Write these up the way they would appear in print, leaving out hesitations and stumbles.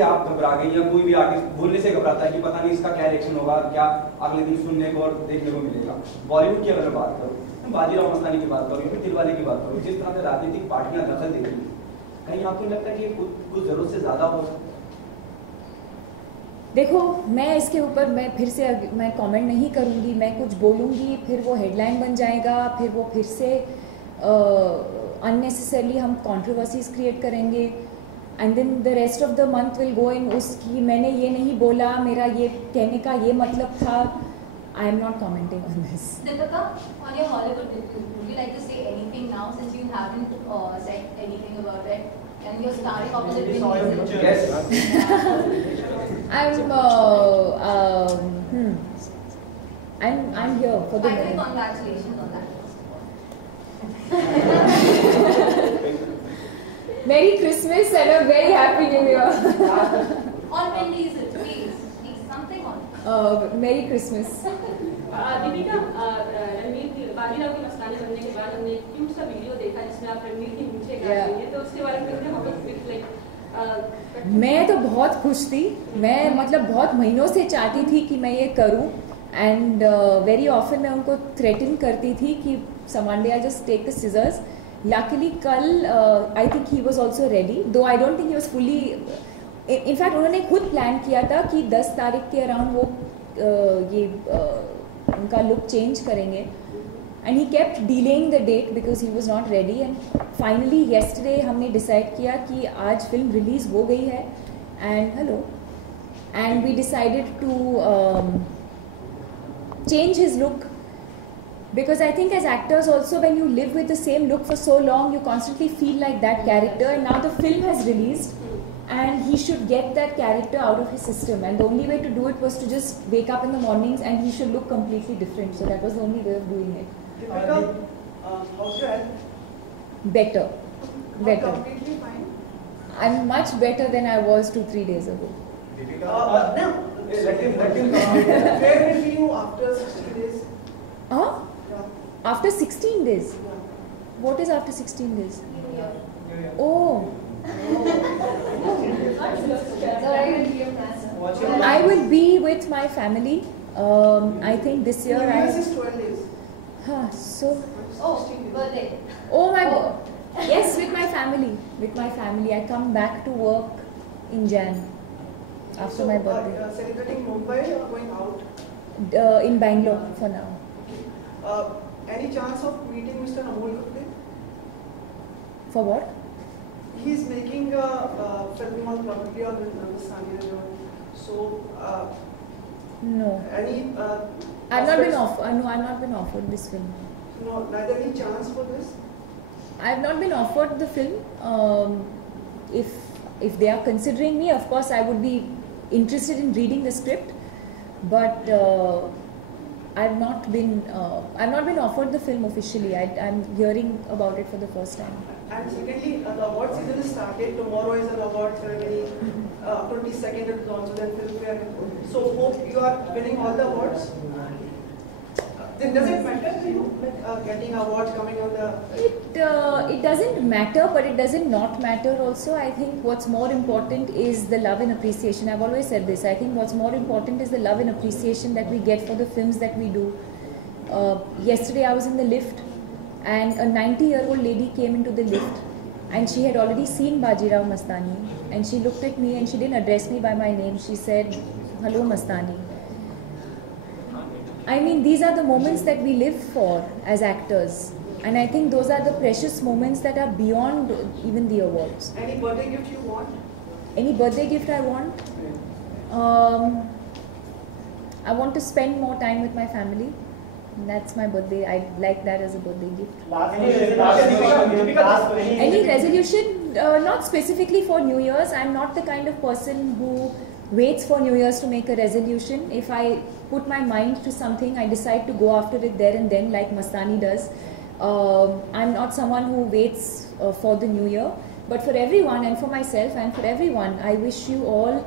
से आप घबरा गए या कोई भी आर्टिस्ट बोलने से घबराता है कि पता नहीं इसका क्या रिएक्शन होगा, क्या अगले दिन सुनने को और देखने को मिलेगा? बॉलीवुड की अगर मैं बात करूँ, बाजीराव मस्तानी की बात करूँ, फिर दिलवाले की बात करूँ, जिस तरह से राजनीतिक पार्टियां दखल देती हैं, कहीं आपको नहीं लगता कि कुछ जरूरत से ज्यादा हो? देखो, मैं इसके ऊपर मैं फिर से मैं कमेंट नहीं करूँगी, मैं कुछ बोलूँगी फिर वो हेडलाइन बन जाएगा, फिर वो फिर से अननेसेसरली हम कंट्रोवर्सीज क्रिएट करेंगे and then the rest of the month will go in उसकी मैंने ये नहीं बोला, मेरा ये कहने का ये मतलब था. I am not commenting on this. Deepika, on your Hollywood debut, would you like to say anything now since you haven't said anything about it? And you're starring opposite Vin Diesel. Yes. I'm here for the Finally, congratulations on that. Merry Christmas and a very Happy New Year. On Vin Diesel, please. Something on. Merry Christmas. Deepika, Ranveer Bajirao की मस्तानी बनने के बाद हमने एक cute सा video देखा जिसमें आप रणवीर की नीचे गा रही हैं, तो उसके बारे में कितने मोमेंट्स मैं तो बहुत खुश थी. मैं मतलब बहुत महीनों से चाहती थी कि मैं ये करूं एंड वेरी ऑफन मैं उनको थ्रेटन करती थी कि someday I just take the scissors. Luckily कल I think he was also ready, though I don't think he was fully. In fact उन्होंने खुद प्लान किया था कि 10 तारीख के अराउंड वो उनका लुक चेंज करेंगे and he kept delaying the date because he was not ready and finally yesterday हमने डिसाइड किया कि आज फिल्म रिलीज हो गई है and we decided to change his look because I think as actors also when you live with the same look for so long you constantly feel like that character, and now the film has released and he should get that character out of his system, and the only way to do it was to just wake up in the mornings and he should look completely different. So that was the only way of doing it. How's your health? Better. Completely fine. I'm much better than I was 2-3 days ago. Now, let him complete. Where will you after 60 days? Huh? Yeah. After 16 days? Yeah. What is after 16 days? New Year. Oh, So are you going to be a plan? I will be with my family. I think this year New Year's is 12 days. so Oh, birthday. oh my god, yes, with my family. I come back to work in Jan after my birthday. Celebrating Mumbai or going out? In Bangalore for now. Any chance of meeting Mr. Amol Gupte? For what? He's making a film on probably on Sanya. So, No. any? I've not been offered. No, I've not been offered this film. No, neither any chance for this. I've not been offered the film. If they are considering me, of course I would be interested in reading the script. But I've not been offered the film officially. I'm hearing about it for the first time. And secondly, the award season is started. Tomorrow is an award ceremony. 22nd is also then Filmfare. So hope you are winning all the awards. Then does it matter to you, like getting awards coming on the? It doesn't matter, but it doesn't not matter also. I think what's more important is the love and appreciation. I've always said this. I think what's more important is the love and appreciation that we get for the films that we do. Yesterday I was in the lift and a 90-year-old lady came into the lift and she had already seen Bajirao Mastani and she looked at me and she didn't address me by my name. She said, "Hello Mastani." I mean, these are the moments that we live for as actors, and I think those are the precious moments that are beyond even the awards. Any birthday gift you want? Any birthday gift I want? I want to spend more time with my family. That's my birthday. I like that as a birthday gift. Any resolution? Not specifically for New Year's. I'm not the kind of person who waits for New Year's to make a resolution. If I put my mind to something, I decide to go after it there and then, like Mastani does. I'm not someone who waits for the New Year. But for everyone and for myself and for everyone, I wish you all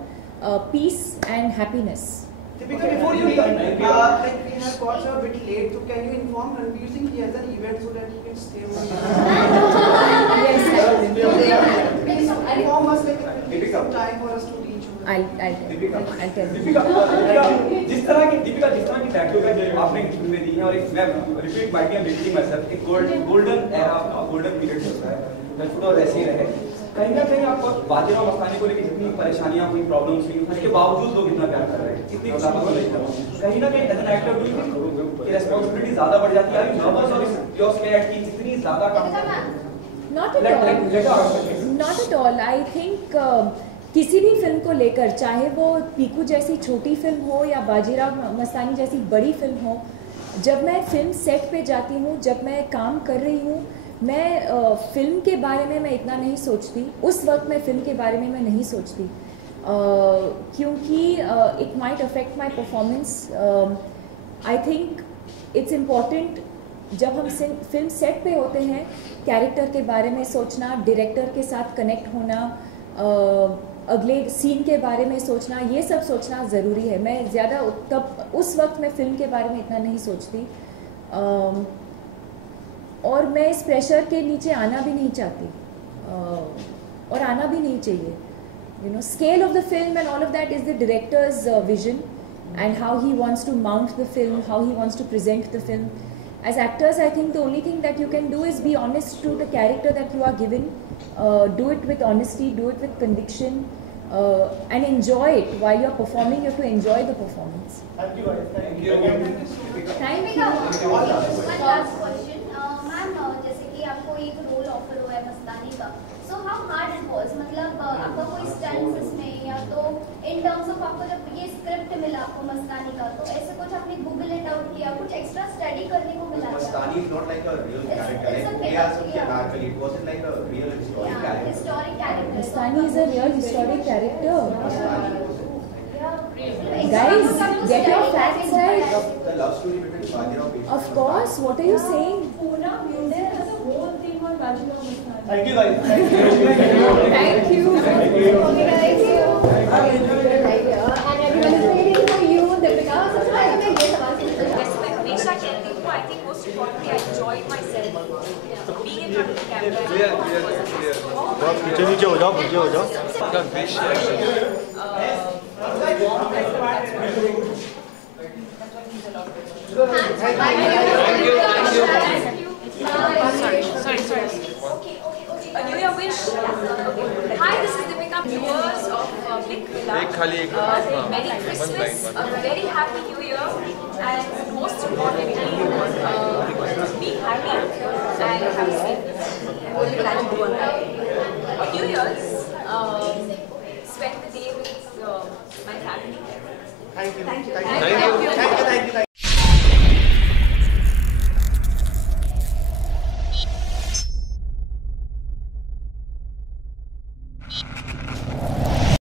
peace and happiness. Deepika, before you leave, like we have got a bit late, so can you inform Ranveer Singh he has an event so that he can stay over? Yes, I will. Please inform us, like it will take some time for us to reach I'll tell you. Deepika, जिस तरह की back आपने फिल्में दी हैं और एक मैं repeat might am repeating my self एक गोल्डन एरा गोल्डन पीरियड होता है टचवुड और ऐसे ही रहे कहीं ना कहीं आपको बाजीराव मस्तानी को लेकर जितनी परेशानियां हुई प्रॉब्लम्स हुई उसके बावजूद लोग इतना प्यार कर रहे हैं इतनी कहीं ना कहीं एज एन एक्टर डू की रिस्पांसिबिलिटी ज्यादा बढ़ जाती है नर्वस और योर स्कैर्ड की जितनी ज्यादा काम Not at all. I think किसी भी फिल्म को लेकर चाहे वो पीकू जैसी छोटी फिल्म हो या बाजीराव मस्तानी जैसी बड़ी फिल्म हो, जब मैं फिल्म सेट पे जाती हूँ, जब मैं काम कर रही हूँ, मैं फिल्म के बारे में मैं इतना नहीं सोचती. उस वक्त मैं फिल्म के बारे में मैं नहीं सोचती क्योंकि it might affect my performance. I think it's important जब हम फिल्म सेट पे होते हैं कैरेक्टर के बारे में सोचना, डायरेक्टर के साथ कनेक्ट होना, अगले सीन के बारे में सोचना, ये सब सोचना ज़रूरी है. मैं ज़्यादा तब उस वक्त मैं फिल्म के बारे में इतना नहीं सोचती और मैं इस प्रेशर के नीचे आना भी नहीं चाहती और आना भी नहीं चाहिए. You know, scale of the film and all of that is the director's vision and how he wants to mount the film, how he wants to present the film. As actors, I think the only thing that you can do is be honest to the character that you are given, do it with honesty, do it with conviction, and enjoy it while you are performing. You have to enjoy the performance. Thank you. Thank you. Thank you. One last question, ma'am. जैसे कि आपको एक role offer हुआ है मस्तानी का, so how hard it was? मतलब आपका कोई स्टंट्स इसमें या तो in terms of आपको जब ये स्क्रिप्ट मिला आपको मस्तानी का, तो ऐसे कुछ आपने गूगल इट आउट किया, कुछ एक्स्ट्रा स्टडी करने को मिला? Mastani is not like a real character. Like we are some character. It wasn't like a real historic character. Historic character. Mastani is a real historic character. Yeah. Guys, get your facts right. The love story between Bajirao and Of course, what are you saying? Puna music as a whole thing on Bajirao Mastani. Thank you, guys. Thank you. Thank you. Okay, guys. And everyone is waiting for you, Deepika. So I think ये सवाल से जैसे मैं हमेशा कहती हूँ, I think most importantly I enjoyed myself. Being in front of the camera. बहुत नीचे हो जाओ, नीचे हो जाओ. Sorry. A New Year wish. Hi, this is Deepika, viewers of Big Villa. Merry Christmas, a very happy New Year, and most importantly, be happy and have a safe New Year's. Spend the day with my family. Thank you. Thank you.